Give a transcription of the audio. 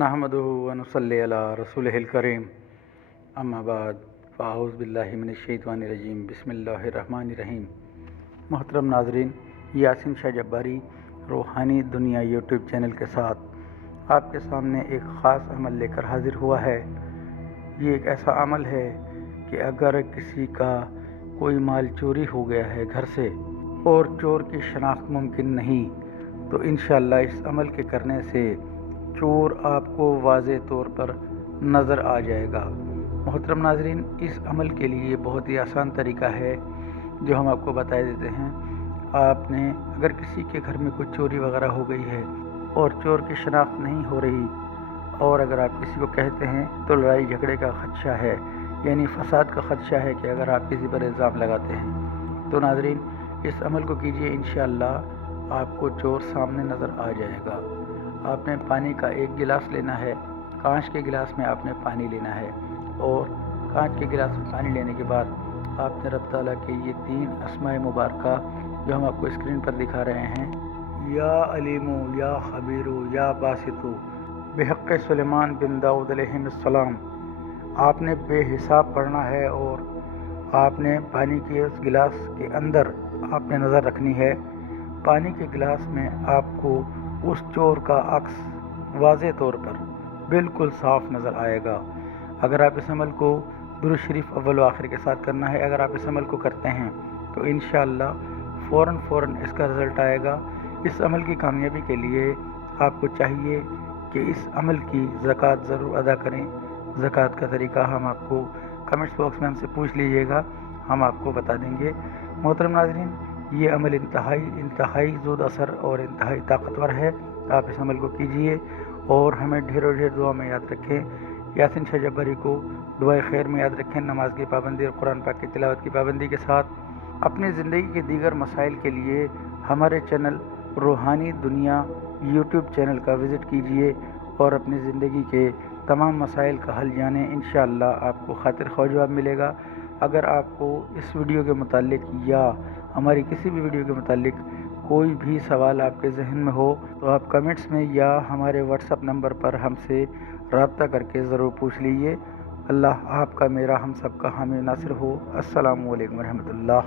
नहमदुहु व नुसल्ली अला रसूलिहिल करीम अम्मा बाद फ़अऊज़ु बिल्लाहि मिनश्शैतानिर्रजीम बिस्मिल्लाहिर्रहमानिर्रहीम। मोहतरम नाज़रीन, यासीन शाह जब्बारी रूहानी दुनिया यूट्यूब चैनल के साथ आपके सामने एक ख़ास अमल लेकर हाज़िर हुआ है। ये एक ऐसा अमल है कि अगर किसी का कोई माल चोरी हो गया है घर से और चोर की शनाख्त मुमकिन नहीं, तो इंशाअल्लाह इस अमल के करने से चोर आपको वाज़े तौर पर नज़र आ जाएगा। मोहतरम नाज़रीन, इस अमल के लिए बहुत ही आसान तरीका है जो हम आपको बता देते हैं। आपने अगर किसी के घर में कोई चोरी वगैरह हो गई है और चोर की शनाख्त नहीं हो रही, और अगर आप किसी को कहते हैं तो लड़ाई झगड़े का ख़दशा है, यानी फसाद का ख़दशा है कि अगर आप किसी पर इल्ज़ाम लगाते हैं, तो नाज़रीन इस अमल को कीजिए, इंशाअल्लाह आपको चोर सामने नज़र आ जाएगा। आपने पानी का एक गिलास लेना है, कांच के गिलास में आपने पानी लेना है, और कांच के गिलास में पानी लेने के बाद आपने रब ताला के ये 3 अस्माए मुबारका जो हम आपको स्क्रीन पर दिखा रहे हैं, या अलीमु या खबीरु या बासितु बिहक़्क़ि सुलेमान बिन दाऊद अलैहिस्सलाम, आपने बेहिसाब पढ़ना है और आपने पानी के उस गिलास के अंदर आपने नज़र रखनी है। पानी के गिलास में आपको उस चोर का अक्स वाज़े तौर पर बिल्कुल साफ़ नज़र आएगा। अगर आप इस अमल को दुरूद शरीफ अव्वल व आखिर के साथ करना है, अगर आप इस अमल को करते हैं तो इंशाअल्लाह फ़ौरन इसका रिज़ल्ट आएगा। इस अमल की कामयाबी के लिए आपको चाहिए कि इस अमल की ज़कात ज़रूर अदा करें। ज़कात का तरीका हम आपको कमेंट्स बॉक्स में हमसे पूछ लीजिएगा, हम आपको बता देंगे। मोहतरम नाज़रीन, ये अमल इंतहाई ज़ूद असर और इंतहाई ताकतवर है। आप इस अमल को कीजिए और हमें ढेरों ढेर दुआ में याद रखें। यासीन शाह जब्बारी को दुआए खैर में याद रखें। नमाज की पाबंदी और कुरान पाक की तिलावत की पाबंदी के साथ अपनी ज़िंदगी के दीगर मसाइल के लिए हमारे चैनल रूहानी दुनिया यूट्यूब चैनल का विज़िट कीजिए और अपनी ज़िंदगी के तमाम मसाइल का हल जानें। इंशाअल्लाह आपको खातिर ख्वाह जवाब मिलेगा। अगर आपको इस वीडियो के मुतालिक या हमारी किसी भी वीडियो के मुतालिक कोई भी सवाल आपके जहन में हो, तो आप कमेंट्स में या हमारे व्हाट्सएप नंबर पर हमसे रब्ता करके ज़रूर पूछ लीजिए। अल्लाह आपका, मेरा, हम सब का हामी नासिर हो। अस्सलामु अलैकुम रहमतुल्लाह।